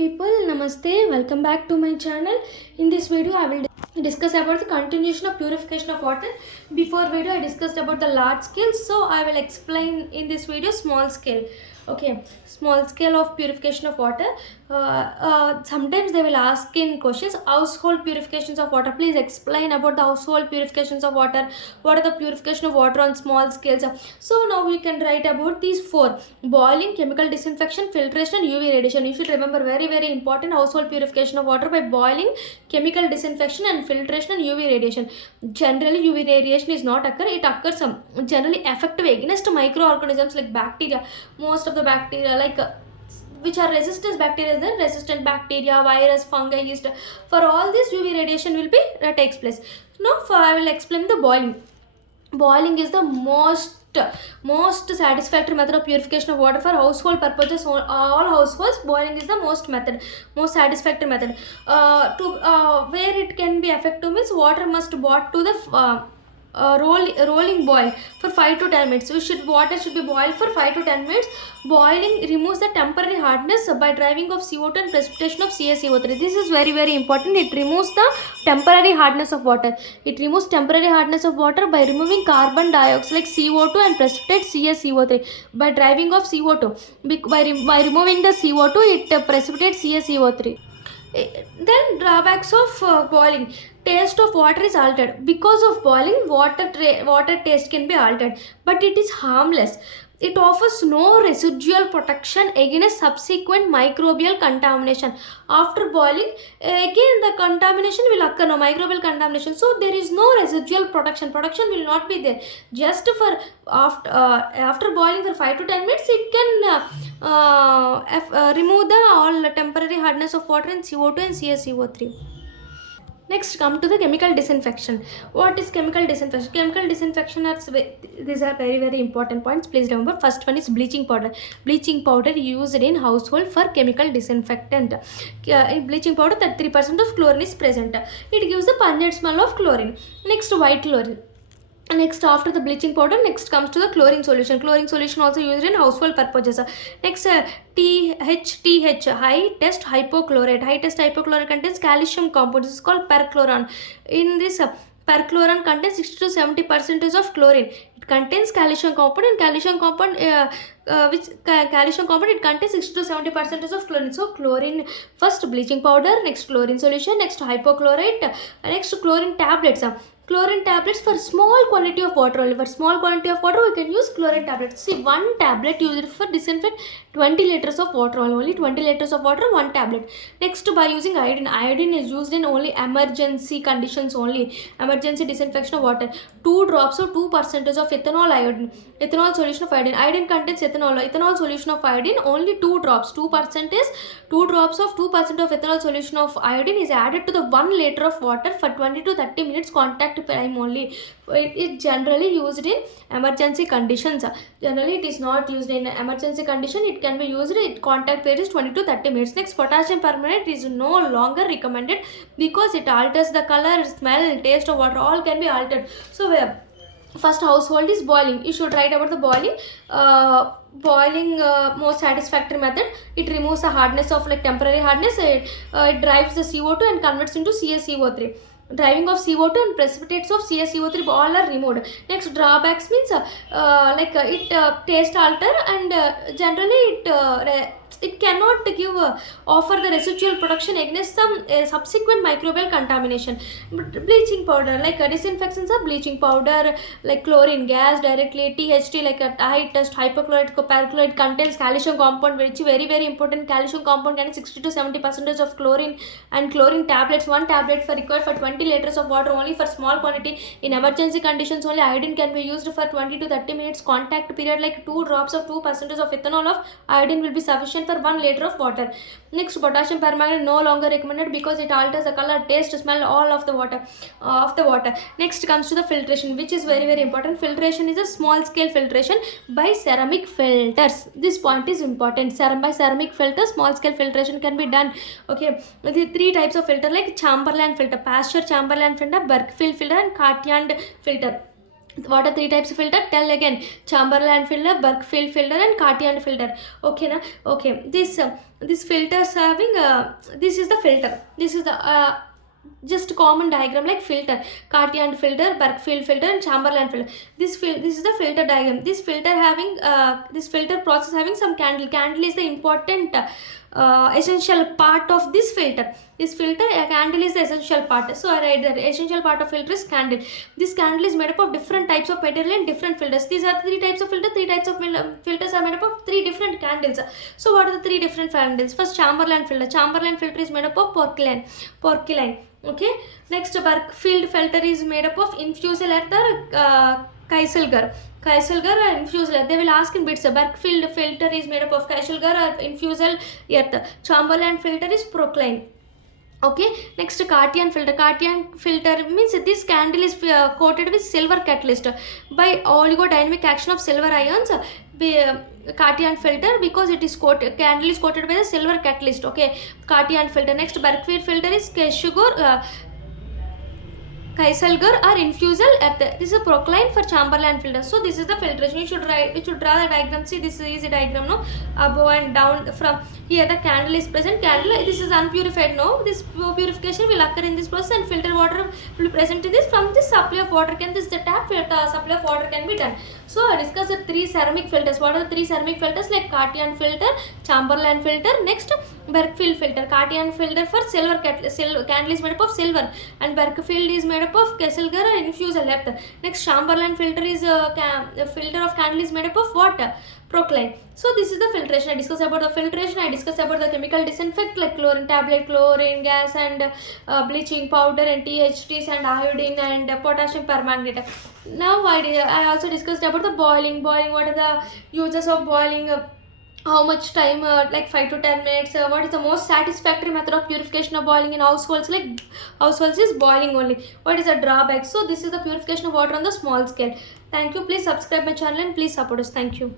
people, namaste, welcome back to my channel. In this video I will discuss about the continuation of purification of water. Before video I discussed about the large scale, so I will explain in this video small scale. Okay, small scale of purification of water. Sometimes they will ask in questions household purifications of water. Please explain about the household purifications of water. What are the purification of water on small scales? So now we can write about these four: boiling, chemical disinfection, filtration, UV radiation. You should remember, very important, household purification of water by boiling, chemical disinfection and filtration and UV radiation. Generally UV radiation is not occur. It occurs generally effective against microorganisms like bacteria. Most of the bacteria which are resistant bacteria, then resistant bacteria, virus, fungi, yeast. For all this UV radiation will be takes place. Now I will explain the boiling. Boiling is the most satisfactory method of purification of water for household purposes. All households, boiling is the most satisfactory method. Where it can be effective means water must brought to the rolling boil for 5 to 10 minutes. Water should be boiled for 5 to 10 minutes. Boiling removes the temporary hardness by driving of CO2 and precipitation of CaCO3. This is very important. It removes the temporary hardness of water. It removes temporary hardness of water by removing carbon dioxide like CO2 and precipitate CaCO3. By driving of CO2, by removing the CO2, it precipitates CaCO3. Then drawbacks of boiling. Taste of water is altered. Because of boiling, water taste can be altered, but it is harmless. It offers no residual protection against subsequent microbial contamination. After boiling, again the contamination will occur, no microbial contamination. So there is no residual protection. Protection will not be there. Just for after boiling for 5 to 10 minutes, it can remove the all temporary hardness of water and CO2 and CaCO3. Next, come to the chemical disinfection. What is chemical disinfection? Chemical disinfection these are very important points. Please remember, first one is bleaching powder. Bleaching powder used in household for chemical disinfectant. In bleaching powder, 33% of chlorine is present. It gives the pungent smell of chlorine. Next, white chlorine. Next, after the bleaching powder, next comes to the chlorine solution. Chlorine solution also used in household purposes. Next, THTH, high test hypochlorite. High test hypochlorite contains calcium compound. This is called perchloran. In this perchloran contains 60 to 70% of chlorine. It contains calcium compound, and calcium compound it contains 60 to 70% of chlorine. So chlorine, first bleaching powder, next chlorine solution, next hypochlorite, next chlorine tablets. Chlorine tablets for small quantity of water only. For small quantity of water, we can use chlorine tablets. See, one tablet used for disinfect 20 liters of water only. 20 liters of water, one tablet. Next, by using iodine. Iodine is used in only emergency conditions only. Emergency disinfection of water. 2 drops or 2% of ethanol iodine. Ethanol solution of iodine. Iodine contains ethanol. Ethanol solution of iodine, only 2 drops. 2% is 2 drops of 2% of ethanol solution of iodine is added to the 1 liter of water for 20 to 30 minutes contact time only. It is generally used in emergency conditions. Generally it is not used in emergency condition. It can be used in contact period is 20 to 30 minutes. Next, potassium permanganate is no longer recommended because it alters the color, smell, taste of water. All can be altered. So first household is boiling. You should write about the boiling. Most satisfactory method. It removes the hardness of temporary hardness. It drives the CO2 and converts into CaCO3. Driving of CO2 and precipitates of CaCO3 all are removed. Next, drawbacks means it taste alter, and generally it cannot offer the residual protection against some subsequent microbial contamination. Bleaching powder, disinfectants are bleaching powder, like chlorine gas directly. THT, like a high test hypochlorite perchlorate, contains calcium compound, which is very important. Calcium compound contains 60 to 70% of chlorine, and chlorine tablets, one tablet for required for 20 liters of water only for small quantity. In emergency conditions only, iodine can be used for 20 to 30 minutes contact period, like 2 drops of 2% of ethanol of iodine will be sufficient for 1 liter of water. Next, potassium permanganate no longer recommended because it alters the color, taste, smell, all of the water. Next comes to the filtration, which is very important. Filtration is a small scale filtration by ceramic filters. This point is important. By ceramic filters, small scale filtration can be done. Okay, the 3 types of filter, like Chamberlain filter, Pasteur Chamberlain filter, Berkfield filter, and Cartier filter. What are three types of filter? Tell again. Chamberlain filter, Berkfield filter, and Cartier filter. Okay, na? Okay. This filters having this is the filter. This is the just common diagram like filter. Cartier filter, Berkfield filter, and Chamberlain filter. This is the filter diagram. This filter having this filter process having some candle. Candle is the important essential part of this filter. This filter, a candle is the essential part. So I write that essential part of filter is candle. This candle is made up of different types of material and different filters. These are three types of filter. Three types of filters are made up of three different candles. So what are the three different candles? First, Chamberlain filter. Chamberlain filter is made up of porcelain. Okay. Next, Berkfield filter is made up of infusel earth or Kieselguhr or infusel earth. They will ask in bits. Berkfield filter is made up of Kieselguhr or infusel earth. Chamberlain filter is porcelain. Okay, next Cartier filter. Cartier filter means this candle is coated with silver catalyst by oligodynamic action of silver ions. Cartier filter, because it is coated, candle is coated by the silver catalyst. Okay, Cartier filter. Next, Berkfield filter is Kieselguhr or infusel earth. This is a porcelain for Chamberlain filter. So this is the filtration. You should draw the diagram. See, this is easy diagram, no? Above and down. From here the candle is present. Candle, this is unpurified, no? This purification will occur in this process, and filter water will be present in this. From this supply of water can this the tap filter supply of water can be done. So I discuss the three ceramic filters. What are the three ceramic filters? Like Cartier filter, Chamberlain filter, next Berkfield filter. Cartier filter for silver candle is made up of silver, and Berkfield is made up of Kieselguhr or infusel earth. Next, Chamberlain filter is a filter of candle is made up of what? Porcelain. So this is the filtration. I discussed about the filtration. I discussed about the chemical disinfect like chlorine tablet, chlorine gas, and bleaching powder, and THTs, and iodine, and potassium permanganate. Now I also discussed about the boiling. What are the uses of boiling? How much time, like 5 to 10 minutes. What is the most satisfactory method of purification of boiling in households? Like households is boiling only. What is the drawback? So this is the purification of water on the small scale. Thank you. Please subscribe my channel and please support us. Thank you.